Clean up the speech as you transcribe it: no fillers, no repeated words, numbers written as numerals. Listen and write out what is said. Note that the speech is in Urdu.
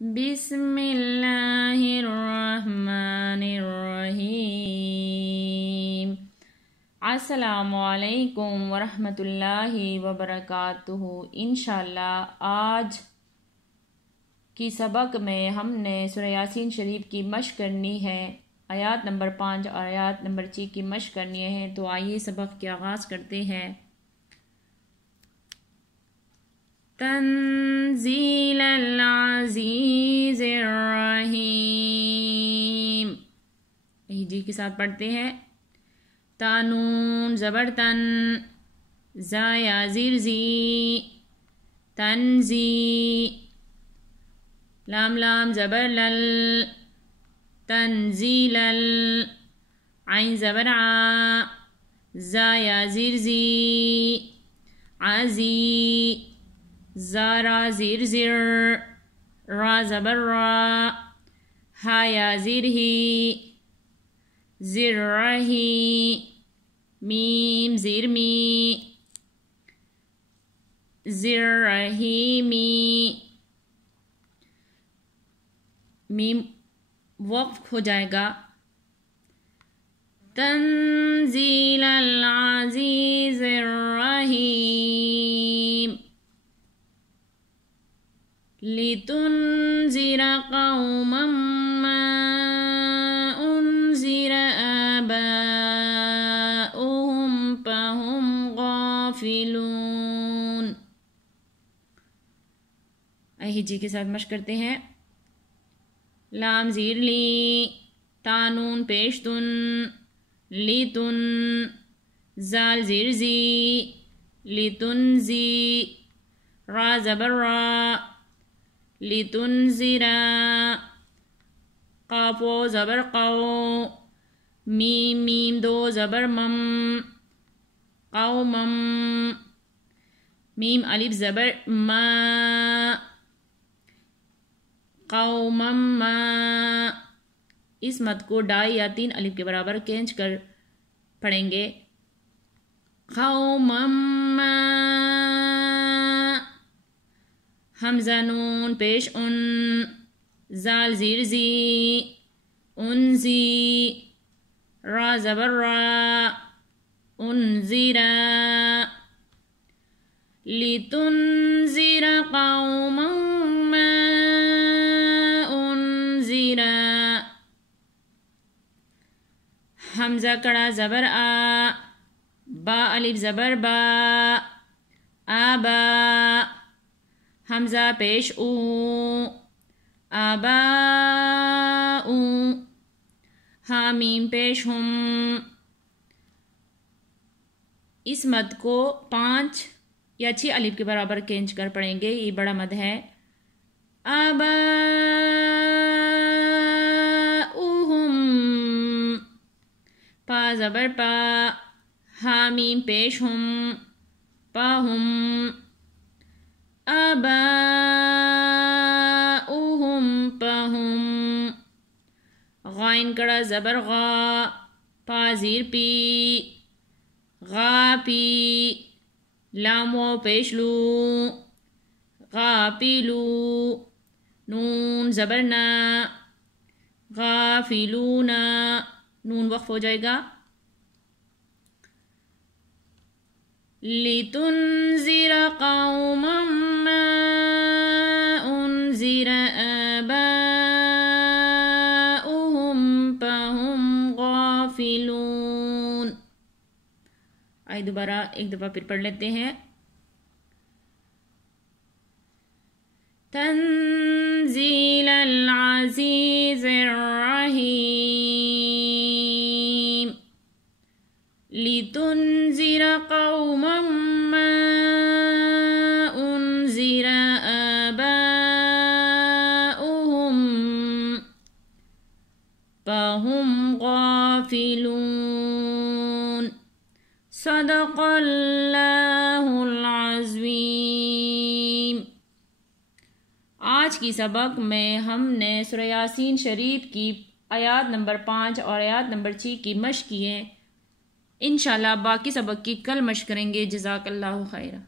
بسم اللہ الرحمن الرحیم۔ السلام علیکم ورحمۃ اللہ وبرکاتہ۔ انشاءاللہ آج کی سبق میں ہم نے سورہ یاسین شریف کی مشق کرنی ہے، آیات نمبر 5 اور آیات نمبر 6 کی مشق کرنی ہے۔ تو آئیے سبق کے آغاز کرتے ہیں۔ تنزیل العزیز الرحیم۔ جی کے ساتھ پڑھتے ہیں۔ تانون زبر تن، زا یا زیر زی، تنزی، لام لام زبر لل، تنزیل ال، عین زبر ع، زا یا زیر زی، عزی، زارا زیر زر، را زبر را، ہا یا زیر ہی، زر رہی، میم زیر می، زر رہی می، میم وقف ہو جائے گا۔ تنزیل العزیز الرحیم۔ لِتُنذِرَ قَوْمًا مَّا أُنذِرَ آبَاؤُهُمْ فَهُمْ غَافِلُونَ۔ جی کے ساتھ مشق کرتے ہیں۔ لام زیر لی، تانون پیش تن، لی تن، زال زیر زی، لی تن زی، را زبر را، لِتُنذِرَ، قاف و زبر قو، میم میم دو زبر مم، قومم، میم الف زبر ما، قومم ما۔ اس مد کو ڈائی یا 3 الف کے برابر کھینچ کر پڑھیں گے۔ قومم ما، حمزہ نون پیش ان، زال زیر زی، انزی، را زبر را، انزیرا، لِتُنذِرَ قَوْمًا مَّا أُنذِرَ۔ حمزہ کڑا زبر آ، با الف زبر با، آبا، حمزہ پیش او، آبا او، حامیم پیش ہم۔ اس مد کو 5 یا 6 الف کے برابر کھینچ کر پڑھیں گے، یہ بڑا مد ہے۔ آباؤہم، پا زبر پا، حامیم پیش ہم، پاہم، آباؤہم پاہم، غائن کڑا زبر غا، پا زیر پی، غا پی، لام و پیش لو، غافلو، نون زبر نا، غافلونا، نون وقف ہو جائے گا۔ لِتُنذِرَ قَوْمًا مَّا أُنذِرَ آبَاؤُهُمْ فَهُمْ غَافِلُونَ۔ آئے دوبارہ ایک دفعہ پھر پڑھ لیتے ہیں۔ تنزیل العزیز الرحیم۔ لِتُنذِرَ قَوْمًا مَّا أُنذِرَ آبَاؤُهُمْ فَهُمْ غَافِلُونَ۔ صدق اللہ العظیم۔ آج کی سبق میں ہم نے سورہ یاسین شریف کی آیات نمبر 5 اور آیات نمبر 6 کی مشق کی ہے۔ انشاءاللہ باقی سبق کی کل مشق کریں گے۔ جزاک اللہ خیرہ۔